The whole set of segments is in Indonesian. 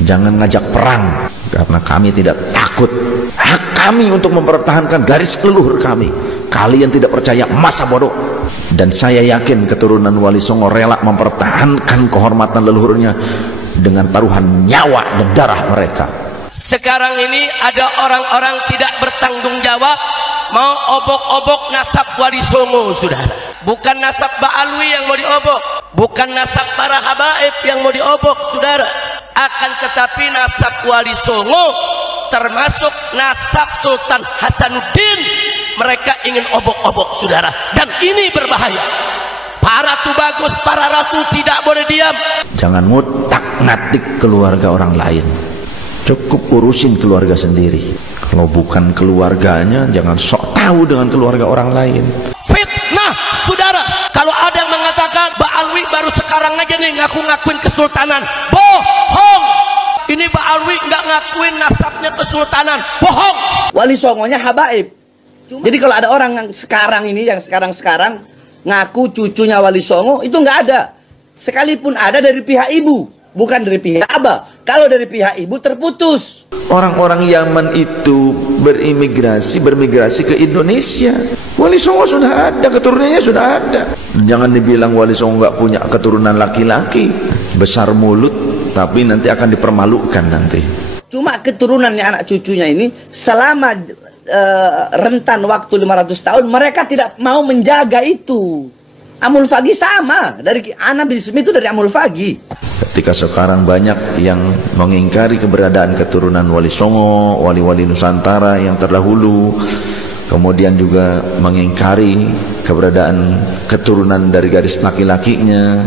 Jangan ngajak perang, karena kami tidak takut. Hak kami untuk mempertahankan garis leluhur kami. Kalian tidak percaya, masa bodoh. Dan saya yakin keturunan Wali Songo rela mempertahankan kehormatan leluhurnya dengan taruhan nyawa dan darah mereka. Sekarang ini ada orang-orang tidak bertanggung jawab mau obok-obok nasab Wali Songo, saudara. Bukan nasab Ba'alwi yang mau diobok, bukan nasab para habaib yang mau diobok, saudara. Akan tetapi nasab Wali Songo termasuk nasab Sultan Hasanuddin mereka ingin obok-obok, saudara. Dan ini berbahaya. Para tubagus, para ratu tidak boleh diam. Jangan ngutak-ngatik keluarga orang lain. Cukup urusin keluarga sendiri. Kalau bukan keluarganya, jangan sok tahu dengan keluarga orang lain. Fitnah, saudara. Kalau ada yang mengatakan Ba'alwi baru sekarang aja nih ngaku-ngakuin kesultanan, bohong. Ini Ba'alwi nggak ngakuin nasabnya kesultanan, bohong. Wali Songonya habaib. Jadi kalau ada orang yang sekarang ini, yang sekarang ngaku cucunya Wali Songo, itu nggak ada. Sekalipun ada dari pihak ibu, bukan dari pihak abah. Kalau dari pihak ibu terputus. Orang-orang Yaman itu bermigrasi ke Indonesia. Wali Songo sudah ada, keturunannya sudah ada. Jangan dibilang Wali Songo nggak punya keturunan laki-laki. Besar mulut, tapi nanti akan dipermalukan nanti. Cuma keturunannya anak cucunya ini selama rentan waktu 500 tahun mereka tidak mau menjaga itu. Amul Fagi sama, dari anak bismi itu dari Amul Fagi. Ketika sekarang banyak yang mengingkari keberadaan keturunan Wali Songo, wali-wali Nusantara yang terdahulu, kemudian juga mengingkari keberadaan keturunan dari garis laki-lakinya,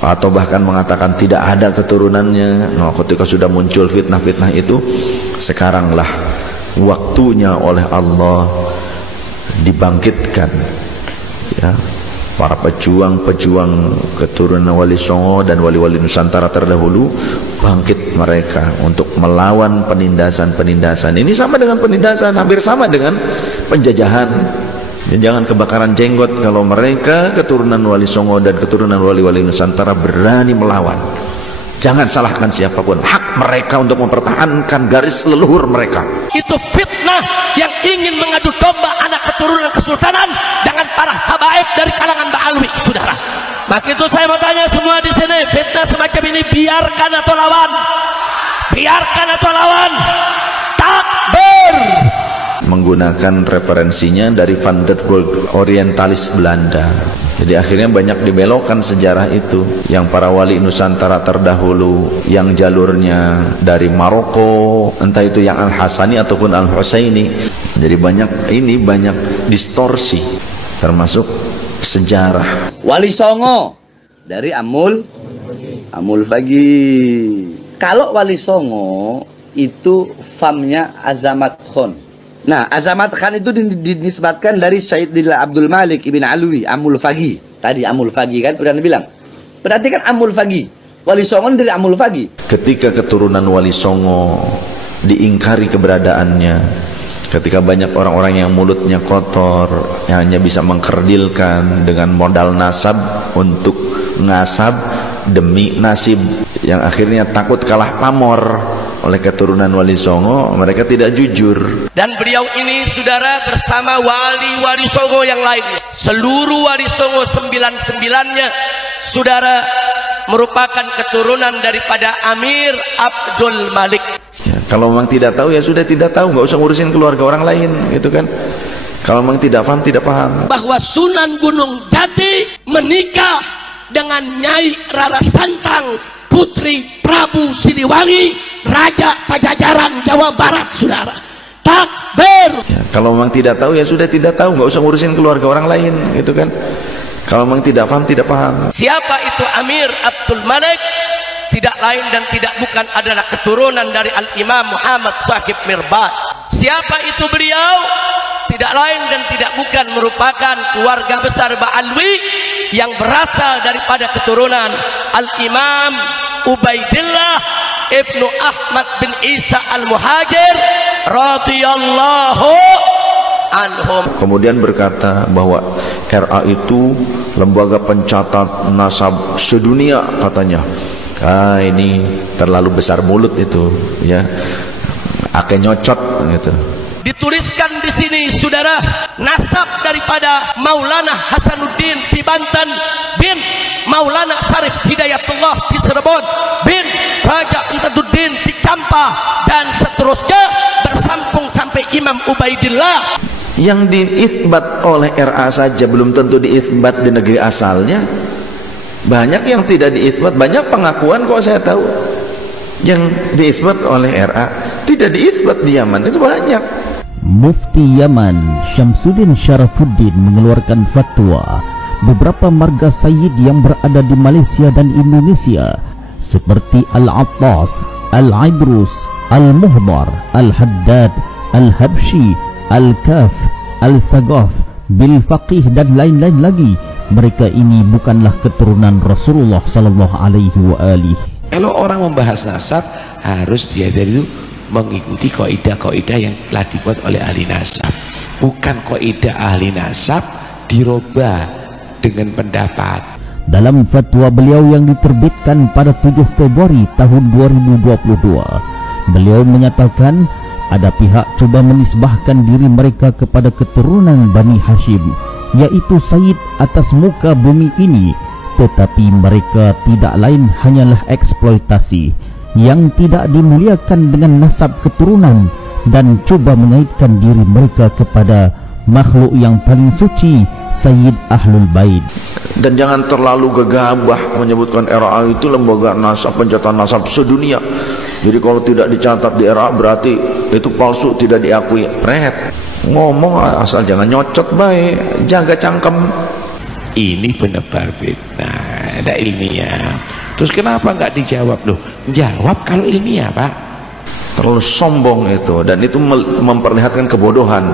atau bahkan mengatakan tidak ada keturunannya. Nah, ketika sudah muncul fitnah-fitnah itu, sekaranglah waktunya oleh Allah dibangkitkan, ya, para pejuang-pejuang keturunan Wali Songo dan wali-wali Nusantara terdahulu, bangkit mereka untuk melawan penindasan-penindasan. Ini sama dengan penindasan, hampir sama dengan penjajahan. Jangan kebakaran jenggot kalau mereka keturunan Wali Songo dan keturunan wali-wali Nusantara berani melawan. Jangan salahkan siapapun, hak mereka untuk mempertahankan garis leluhur mereka. Itu fitnah yang ingin mengadu domba anak keturunan kesultanan dengan para habaib dari kalangan Ba'alwi, saudara. Maka itu saya mau tanya semua di sini, fitnah semacam ini biarkan atau lawan? Biarkan atau lawan? Takbir. Menggunakan referensinya dari Van der Burg, orientalis Belanda. Jadi akhirnya banyak dibelokkan sejarah itu. Yang para wali Nusantara terdahulu yang jalurnya dari Maroko, entah itu yang Al-Hasani ataupun Al-Husaini. Jadi banyak distorsi, termasuk sejarah. Wali Songo dari Amul Fagi. Kalau Wali Songo itu famnya Azamat Khan. Nah, Azamat Khan itu dinisbatkan dari Sayyidina Abdul Malik ibn Alwi, Amul Fagi. Tadi Amul Fagi kan udah bilang. Berarti kan Amul Fagi. Wali Songo dari Amul Fagi. Ketika keturunan Wali Songo diingkari keberadaannya, ketika banyak orang-orang yang mulutnya kotor, yang hanya bisa mengkerdilkan dengan modal nasab untuk ngasab demi nasib, yang akhirnya takut kalah pamor oleh keturunan Wali Songo, mereka tidak jujur. Dan beliau ini, saudara, bersama wali-wali Songo yang lainnya, seluruh Wali Songo 99-nya, saudara, merupakan keturunan daripada Amir Abdul Malik. Ya, kalau memang tidak tahu ya sudah tidak tahu, nggak usah ngurusin keluarga orang lain, gitu kan. Kalau memang tidak paham, tidak paham. Bahwa Sunan Gunung Jati menikah dengan Nyai Rara Santang, putri Prabu Siliwangi, Raja Pajajaran Jawa Barat, saudara. Takbir. Ya, kalau memang tidak tahu ya sudah tidak tahu, nggak usah ngurusin keluarga orang lain, gitu kan. Kalau memang tidak paham, tidak paham. Siapa itu Amir Abdul Malik? Tidak lain dan tidak bukan adalah keturunan dari Al-Imam Muhammad Shaqib Mirbad. Siapa itu beliau? Tidak lain dan tidak bukan merupakan keluarga besar Ba'alwi yang berasal daripada keturunan Al-Imam Ubaidillah Ibnu Ahmad bin Isa Al-Muhajir radhiyallahu anhum. Kemudian berkata bahwa RA itu lembaga pencatat nasab sedunia, katanya. ini terlalu besar mulut itu, ya, akeh nyocot gitu. Dituliskan di sini saudara, nasab daripada Maulana Hasanuddin di Banten bin Maulana Syarif Hidayatullah di Cirebon bin Raja Intaduddin di Kampah dan seterusnya bersambung sampai Imam Ubaidillah. Yang diisbat oleh RA saja belum tentu diisbat di negeri asalnya. Banyak yang tidak diisbat, banyak pengakuan kok saya tahu yang diisbat oleh RA tidak diisbat di Yaman, itu banyak. Mufti Yaman Syamsuddin Syarafuddin mengeluarkan fatwa beberapa marga sayyid yang berada di Malaysia dan Indonesia seperti Al-Attas, Al-Idrus, Al-Muhdar, Al-Haddad, Al-Habsyi, Al-Kaf, Al-Sagaf, Bil-Faqih dan lain-lain lagi. Mereka ini bukanlah keturunan Rasulullah sallallahu alaihi wa alihi. Kalau orang membahas nasab harus dia dari itu mengikuti kaidah-kaidah yang telah dibuat oleh ahli nasab, bukan kaidah ahli nasab dirubah dengan pendapat. Dalam fatwa beliau yang diterbitkan pada 7 Februari tahun 2022, beliau menyatakan ada pihak coba menisbahkan diri mereka kepada keturunan Bani Hashim, yaitu Sayyid atas muka bumi ini, tetapi mereka tidak lain hanyalah eksploitasi yang tidak dimuliakan dengan nasab keturunan dan coba mengaitkan diri mereka kepada makhluk yang paling suci, Sayyid Ahlul Bait. Dan jangan terlalu gegabah menyebutkan RA itu lembaga nasab pencatatan nasab sedunia. Jadi kalau tidak dicatat di RA berarti itu palsu, tidak diakui. Pret, ngomong asal jangan nyocot baik, jaga cangkem. Ini penebar fitnah, ada ilmiah. Terus kenapa nggak dijawab loh? Jawab kalau ilmiah, Pak. Terlalu sombong itu, dan itu memperlihatkan kebodohan.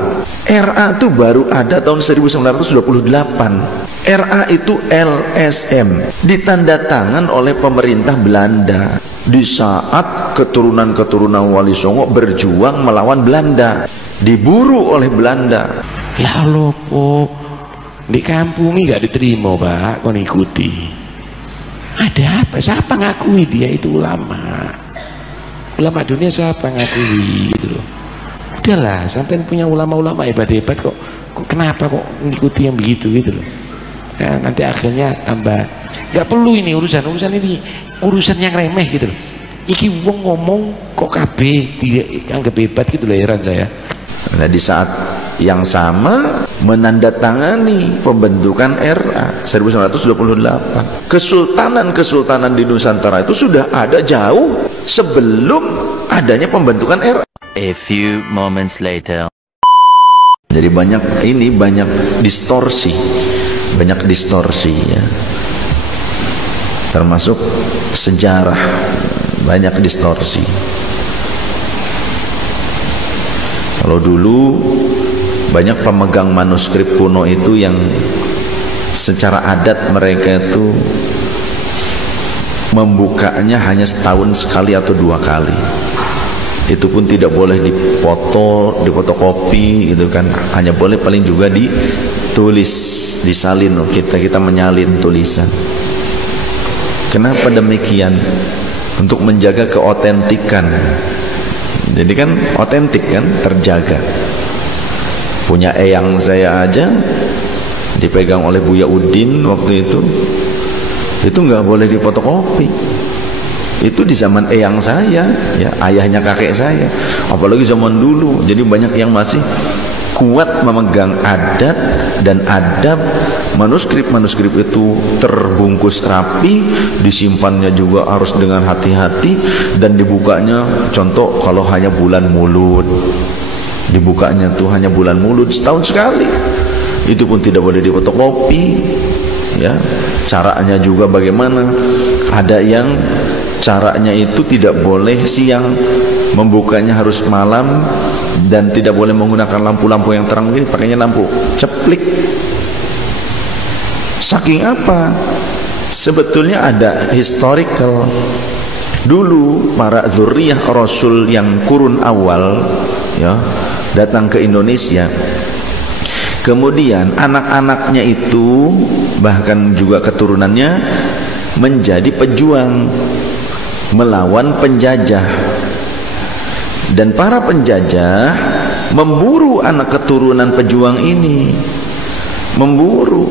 RA itu baru ada tahun 1928. RA itu LSM, ditandatangan oleh pemerintah Belanda di saat keturunan-keturunan Wali Songo berjuang melawan Belanda, diburu oleh Belanda. Lalu po di kampung ini nggak diterima, Pak. Kau ikuti. Ada apa? Siapa ngakui dia itu ulama? Ulama dunia siapa ngakui gitu loh. Udahlah, sampai punya ulama-ulama hebat-hebat kok kenapa kok ngikuti yang begitu gitu loh. Ya, nanti akhirnya tambah nggak perlu ini urusan ini urusan yang remeh gitu loh. Iki wong ngomong kok KB tidak anggap hebat gitu loh, heran saya. Nah, di saat yang sama menandatangani pembentukan RA 1928. Kesultanan-kesultanan di Nusantara itu sudah ada jauh sebelum adanya pembentukan RA. A few moments later. Jadi banyak distorsi ya. Termasuk sejarah, banyak distorsi. Kalau dulu banyak pemegang manuskrip kuno itu yang secara adat mereka itu membukanya hanya setahun sekali atau 2 kali. Itu pun tidak boleh dipoto, difotokopi gitu kan. Hanya boleh paling juga ditulis, disalin, kita menyalin tulisan. Kenapa demikian? Untuk menjaga keotentikan. Jadi kan otentik kan, terjaga. Punya eyang saya aja dipegang oleh Buya Udin waktu itu nggak boleh difotokopi. Itu di zaman eyang saya, ya, ayahnya kakek saya. Apalagi zaman dulu. Jadi banyak yang masih kuat memegang adat dan adab. Manuskrip itu terbungkus rapi, disimpannya juga harus dengan hati-hati, dan dibukanya contoh kalau hanya bulan Mulud, dibukanya tuh hanya bulan Mulud setahun sekali. Itu pun tidak boleh difotokopi, ya. Caranya juga bagaimana? Ada yang caranya itu tidak boleh siang, membukanya harus malam, dan tidak boleh menggunakan lampu-lampu yang terang, ini pakainya lampu ceplik. Saking apa? Sebetulnya ada historical. Dulu para dzurriyyah Rasul yang kurun awal, ya, datang ke Indonesia. Kemudian anak-anaknya itu, bahkan juga keturunannya, menjadi pejuang melawan penjajah, dan para penjajah memburu anak keturunan pejuang ini, memburu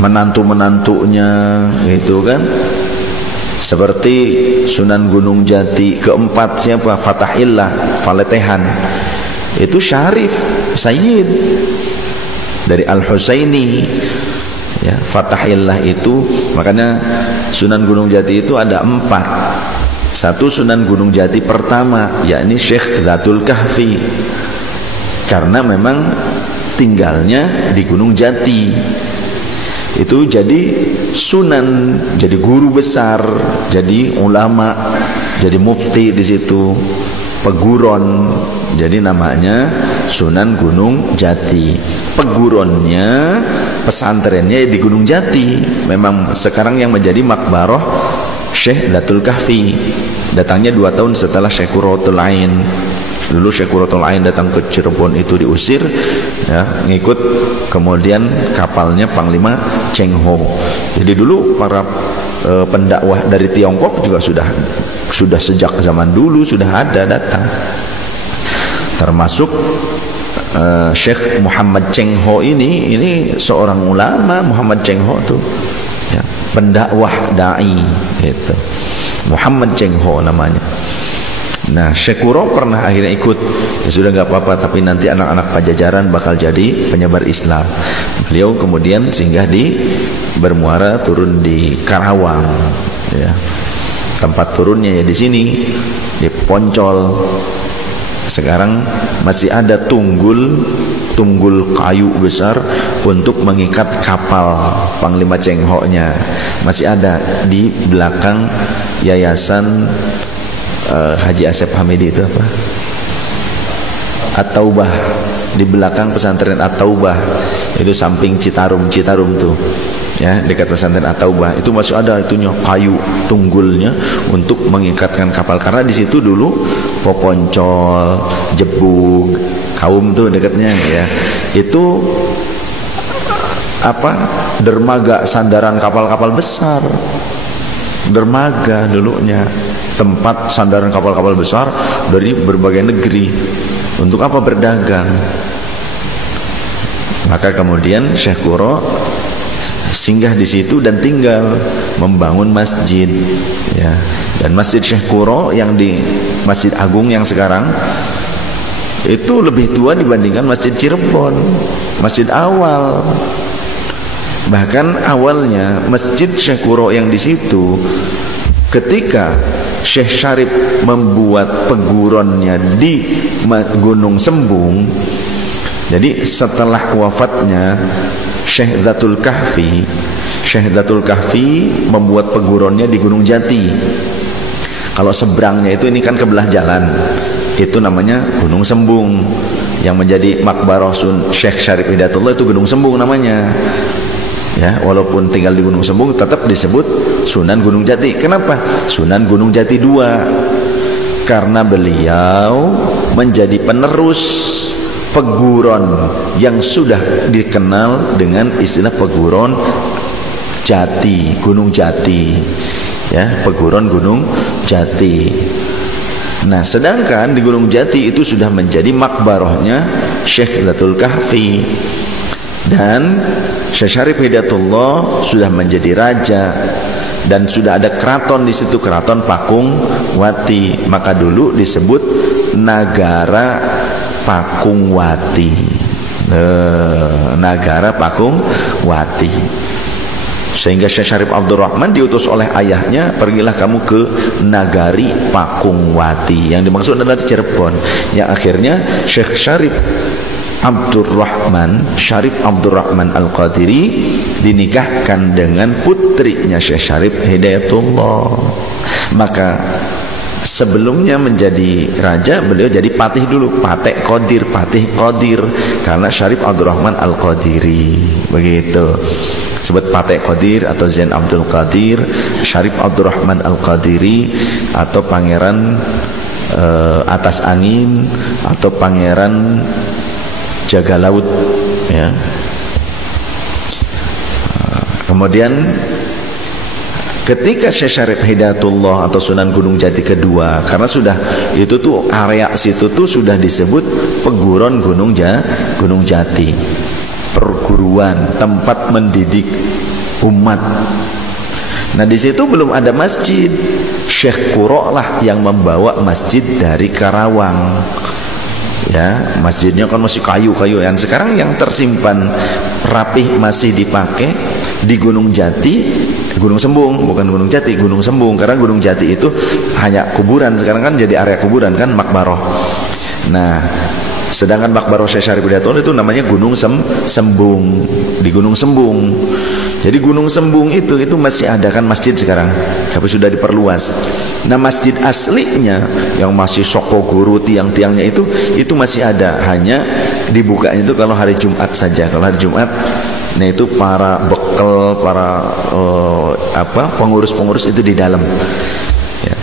menantu-menantunya gitu kan. Seperti Sunan Gunung Jati keempat siapa? Fatahillah, Faletehan, itu Syarif Sayyid dari Al-Husaini ya. Fatahillah itu, makanya Sunan Gunung Jati itu ada 4. Satu Sunan Gunung Jati pertama, yakni Syekh Zatul Kahfi, karena memang tinggalnya di Gunung Jati. Itu jadi sunan, jadi guru besar, jadi ulama, jadi mufti di situ, peguron. Jadi namanya Sunan Gunung Jati. Peguronnya, pesantrennya di Gunung Jati. Memang sekarang yang menjadi makbaroh Syekh Zatul Kahfi. Datangnya 2 tahun setelah Syekh Qurratul Ain. Dulu Syekh Qurratul Ain datang ke Cirebon itu diusir ya, ngikut kemudian kapalnya Panglima Cheng Ho. Jadi dulu para pendakwah dari Tiongkok juga sudah sejak zaman dulu sudah ada datang. Termasuk Syekh Muhammad Cheng Ho ini seorang ulama. Muhammad Cheng Ho tuh ya, pendakwah dai gitu. Muhammad Cheng Ho namanya. Nah, Syekh Qurra pernah akhirnya ikut. Ya sudah nggak apa-apa, tapi nanti anak-anak Pajajaran bakal jadi penyebar Islam. Beliau kemudian singgah di bermuara, turun di Karawang ya. Tempat turunnya ya di sini, di Poncol. Sekarang masih ada tunggul kayu besar untuk mengikat kapal Panglima Cheng Ho-nya. Masih ada di belakang yayasan Haji Asep Hamidi itu apa? At-Taubah, di belakang pesantren At-Taubah, itu samping Citarum tuh ya, dekat pesantren At-Taubah itu masih ada itunya kayu tunggulnya untuk mengikatkan kapal, karena di situ dulu Poponcol, Jebug, Kaum tuh dekatnya ya. Itu apa? Dermaga sandaran kapal-kapal besar. Dermaga dulunya, tempat sandaran kapal-kapal besar dari berbagai negeri. Untuk apa? Berdagang. Maka kemudian Syekh Qurra singgah di situ dan tinggal membangun masjid ya. Dan Masjid Syekh Qurra yang di Masjid Agung yang sekarang itu lebih tua dibandingkan Masjid Cirebon, masjid awal. Bahkan awalnya Masjid Syekh Qurra yang di situ, ketika Syekh Syarif membuat peguronnya di Gunung Sembung, jadi setelah wafatnya Syekh Zatul Kahfi membuat peguronnya di Gunung Jati. Kalau seberangnya itu, ini kan kebelah jalan, itu namanya Gunung Sembung. Yang menjadi makbarah Syekh Syarif Hidayatullah itu Gunung Sembung namanya. Ya, walaupun tinggal di Gunung Sembung tetap disebut Sunan Gunung Jati. Kenapa? Sunan Gunung Jati 2. Karena beliau menjadi penerus peguron yang sudah dikenal dengan istilah peguron Jati, Gunung Jati. Ya, peguron Gunung Jati. Nah, sedangkan di Gunung Jati itu sudah menjadi makbarahnya Syekh Zatul Kahfi. Dan Syekh Syarif Hidayatullah sudah menjadi raja dan sudah ada keraton di situ, keraton Pakungwati. Maka dulu disebut Nagara Pakungwati. Nagara Pakungwati. Sehingga Syekh Syarif Abdurrahman diutus oleh ayahnya, pergilah kamu ke Nagari Pakungwati. Yang dimaksud adalah Cirebon. Yang akhirnya Syekh Syarif Syarif Abdurrahman Al-Qadiri dinikahkan dengan putrinya Syekh Syarif Hidayatullah. Maka sebelumnya menjadi raja, beliau jadi patih dulu, patih Qadir, karena Syarif Abdurrahman Al-Qadiri. Begitu. Sebut Patih Qadir atau Zain Abdul Qadir, Syarif Abdurrahman Al-Qadiri, atau Pangeran Atas Angin, atau Pangeran Jaga Laut ya. Kemudian Ketika Syekh Syarif Hidayatullah atau Sunan Gunung Jati kedua, karena sudah itu tuh area situ tuh sudah disebut peguron Gunung Jati, perguruan, tempat mendidik umat. Nah di situ belum ada masjid. Syekh Quro lah yang membawa masjid dari Karawang. Ya, masjidnya kan masih kayu-kayu. Yang sekarang yang tersimpan rapih masih dipakai di Gunung Jati, Gunung Sembung, bukan Gunung Jati, Gunung Sembung. Karena Gunung Jati itu hanya kuburan, sekarang kan jadi area kuburan kan, makbaroh. Nah, sedangkan makbaroh Syekh Syarif Hidayatullah itu namanya Gunung Sembung, di Gunung Sembung. Jadi Gunung Sembung itu masih ada kan masjid sekarang, tapi sudah diperluas. Nah masjid aslinya yang masih soko guru tiang-tiangnya itu masih ada, hanya dibukanya itu kalau hari Jumat saja. Kalau hari Jumat, nah itu para bekal, para pengurus-pengurus itu di dalam. Ya.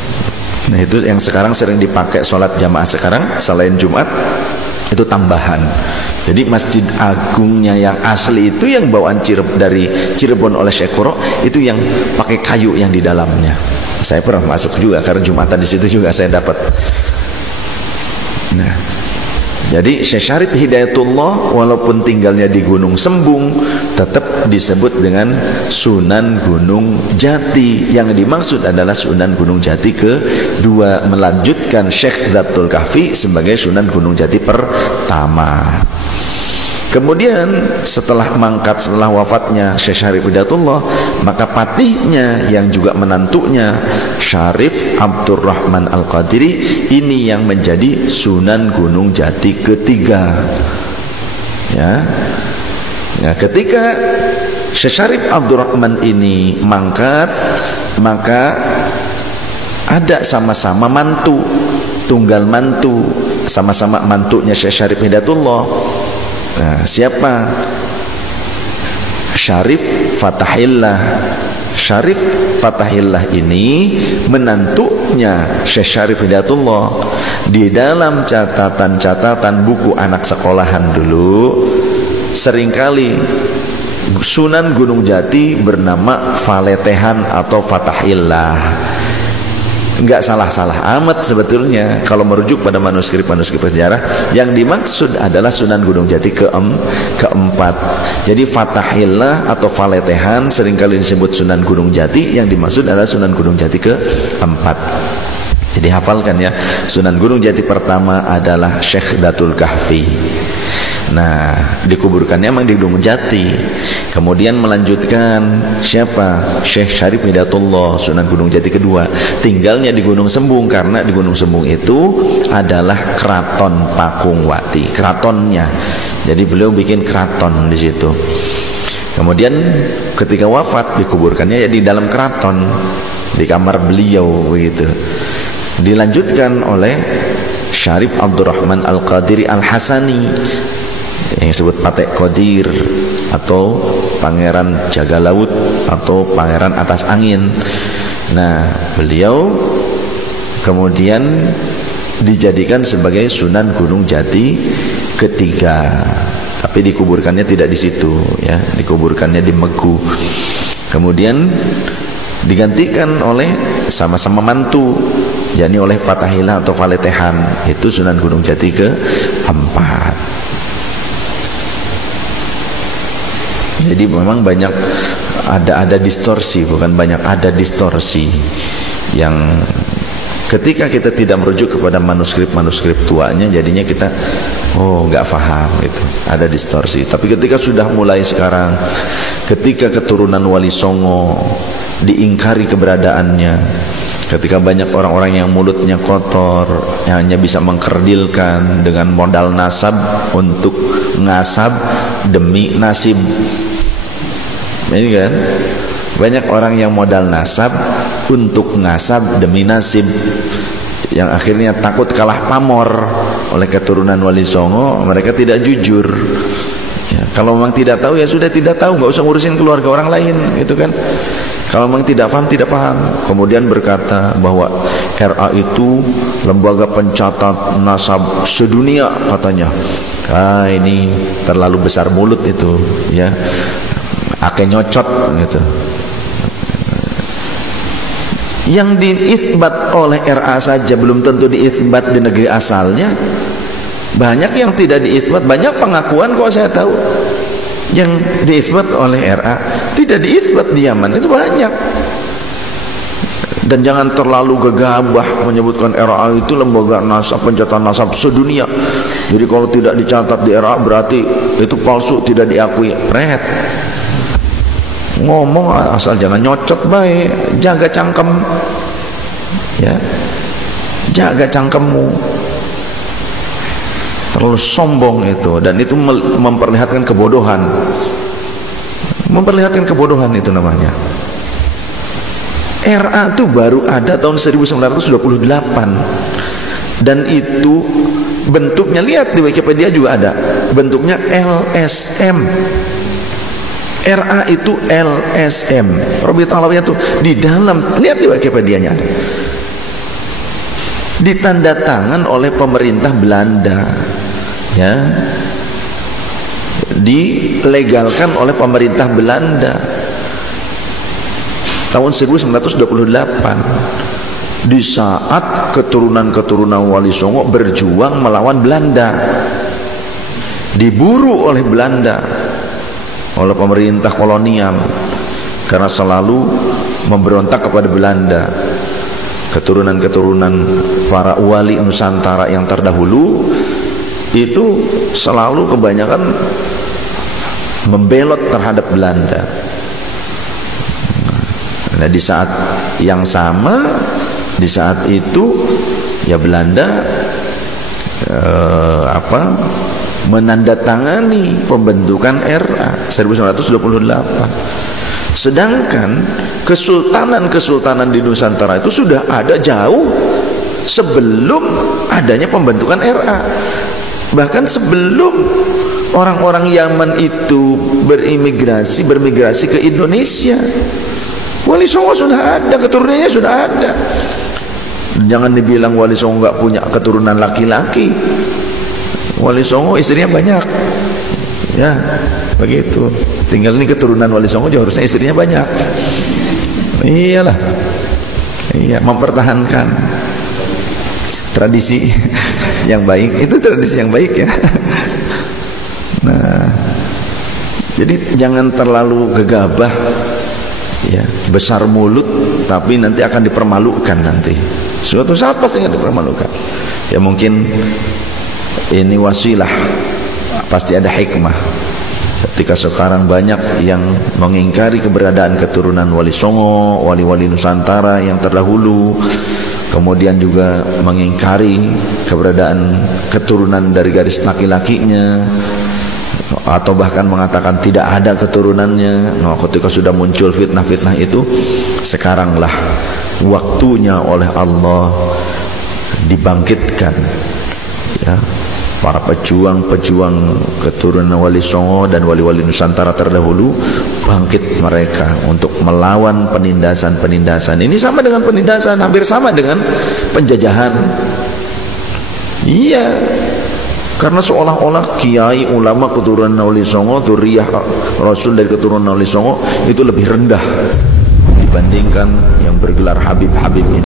Nah itu yang sekarang sering dipakai sholat jamaah sekarang selain Jumat itu tambahan. Jadi masjid agungnya yang asli itu yang bawaan dari Cirebon oleh Syekh Quro itu yang pakai kayu yang di dalamnya. Saya pernah masuk juga karena Jumatan di situ juga saya dapat. Nah, jadi Syekh Syarif Hidayatullah walaupun tinggalnya di Gunung Sembung tetap disebut dengan Sunan Gunung Jati. Yang dimaksud adalah Sunan Gunung Jati kedua, melanjutkan Syekh Dzatul Kahfi sebagai Sunan Gunung Jati pertama. Kemudian setelah wafatnya Syekh Syarif Hidayatullah, maka patihnya yang juga menantunya Syarif Abdurrahman Al-Qadiri ini yang menjadi Sunan Gunung Jati ketiga. Ya. Nah, ketika Syekh Syarif Abdurrahman ini mangkat, maka ada sama-sama mantu, tunggal mantu, sama-sama mantunya Syekh Syarif Hidayatullah. Nah, siapa? Syarif Fatahillah. Syarif Fatahillah ini menantunya Syekh Syarif Hidayatullah. Di dalam catatan-catatan buku anak sekolahan dulu, seringkali Sunan Gunung Jati bernama Faletehan atau Fatahillah. Enggak salah-salah amat sebetulnya kalau merujuk pada manuskrip-manuskrip sejarah. Yang dimaksud adalah Sunan Gunung Jati keempat. Jadi Fatahillah atau Faletehan seringkali disebut Sunan Gunung Jati, yang dimaksud adalah Sunan Gunung Jati keempat. Jadi hafalkan ya, Sunan Gunung Jati pertama adalah Syekh Dzatul Kahfi. Nah, dikuburkannya memang di Gunung Jati. Kemudian melanjutkan siapa? Syekh Syarif Hidayatullah, Sunan Gunung Jati kedua. Tinggalnya di Gunung Sembung karena di Gunung Sembung itu adalah Keraton Pakungwati, keratonnya. Jadi beliau bikin keraton di situ. Kemudian ketika wafat dikuburkannya ya di dalam keraton, di kamar beliau begitu. Dilanjutkan oleh Syarif Abdurrahman Al-Qadiri Al-Hasani yang disebut Patek Qadir atau Pangeran Jaga Laut atau Pangeran Atas Angin. Nah, beliau kemudian dijadikan sebagai Sunan Gunung Jati ketiga, tapi dikuburkannya tidak di situ ya, dikuburkannya di Megu. Kemudian digantikan oleh sama-sama mantu, yakni oleh Fatahillah atau Faletehan, itu Sunan Gunung Jati keempat. Jadi memang banyak ada distorsi, bukan banyak, ada distorsi yang ketika kita tidak merujuk kepada manuskrip tuanya, jadinya kita nggak paham gitu, ada distorsi. Tapi ketika sudah mulai sekarang, ketika keturunan Wali Songo diingkari keberadaannya, ketika banyak orang-orang yang mulutnya kotor, yang hanya bisa mengkerdilkan dengan modal nasab untuk ngasab demi nasib. Ini kan banyak orang yang modal nasab untuk ngasab demi nasib, yang akhirnya takut kalah pamor oleh keturunan Wali Songo. Mereka tidak jujur ya, kalau memang tidak tahu ya sudah tidak tahu, nggak usah ngurusin keluarga orang lain gitu kan. Kalau memang tidak paham, tidak paham. Kemudian berkata bahwa RA itu lembaga pencatat nasab sedunia katanya. Ini terlalu besar mulut itu ya, ake nyocot gitu. Yang diitsbat oleh RA saja belum tentu diitsbat di negeri asalnya. Banyak yang tidak diitsbat, banyak pengakuan kok saya tahu yang diitsbat oleh RA tidak diitsbat di Yaman, itu banyak. Dan jangan terlalu gegabah menyebutkan RA itu lembaga nasab pencatatan nasab sedunia. Jadi kalau tidak dicatat di RA berarti itu palsu, tidak diakui. Pret. Ngomong asal jangan nyocot baik, jaga cangkem. Ya. Jaga cangkemmu. Terlalu sombong itu, dan itu memperlihatkan kebodohan. Memperlihatkan kebodohan itu namanya. RA itu baru ada tahun 1928 dan itu bentuknya, lihat di Wikipedia juga ada bentuknya LSM. RA itu LSM, Rabitul Alawiyah itu di dalam, lihat di Wikipedia-nya ada, ditanda tangan oleh pemerintah Belanda, ya, dilegalkan oleh pemerintah Belanda tahun 1928 di saat keturunan-keturunan Wali Songo berjuang melawan Belanda, diburu oleh Belanda, oleh pemerintah kolonial karena selalu memberontak kepada Belanda. Keturunan-keturunan para wali Nusantara yang terdahulu itu selalu kebanyakan membelot terhadap Belanda. Nah, di saat yang sama, di saat itu ya Belanda menandatangani pembentukan RA 1928. Sedangkan kesultanan-kesultanan di Nusantara itu sudah ada jauh sebelum adanya pembentukan RA. Bahkan sebelum orang-orang Yaman itu bermigrasi ke Indonesia, Wali Songo sudah ada, keturunannya sudah ada. Jangan dibilang Wali Songo nggak punya keturunan laki-laki. Wali Songo istrinya banyak, ya begitu. Tinggal ini keturunan Wali Songo juga harusnya istrinya banyak. Iyalah, iya, mempertahankan tradisi yang baik, itu tradisi yang baik ya. Nah, jadi jangan terlalu gegabah. Ya, besar mulut tapi nanti akan dipermalukan nanti. Suatu saat pasti akan dipermalukan. Ya mungkin ini wasilah, pasti ada hikmah. Ketika sekarang banyak yang mengingkari keberadaan keturunan Wali Songo, wali-wali Nusantara yang terdahulu, kemudian juga mengingkari keberadaan keturunan dari garis laki-lakinya, atau bahkan mengatakan tidak ada keturunannya. Nah, ketika sudah muncul fitnah-fitnah itu, sekaranglah waktunya oleh Allah dibangkitkan, ya, para pejuang-pejuang keturunan Wali Songo dan wali-wali Nusantara terdahulu, bangkit mereka untuk melawan penindasan-penindasan. Ini sama dengan penindasan, hampir sama dengan penjajahan. Iya, karena seolah-olah kiai ulama keturunan Wali Songo, dzurriyyah Rasul dari keturunan Wali Songo itu lebih rendah dibandingkan yang bergelar Habib-Habib ini.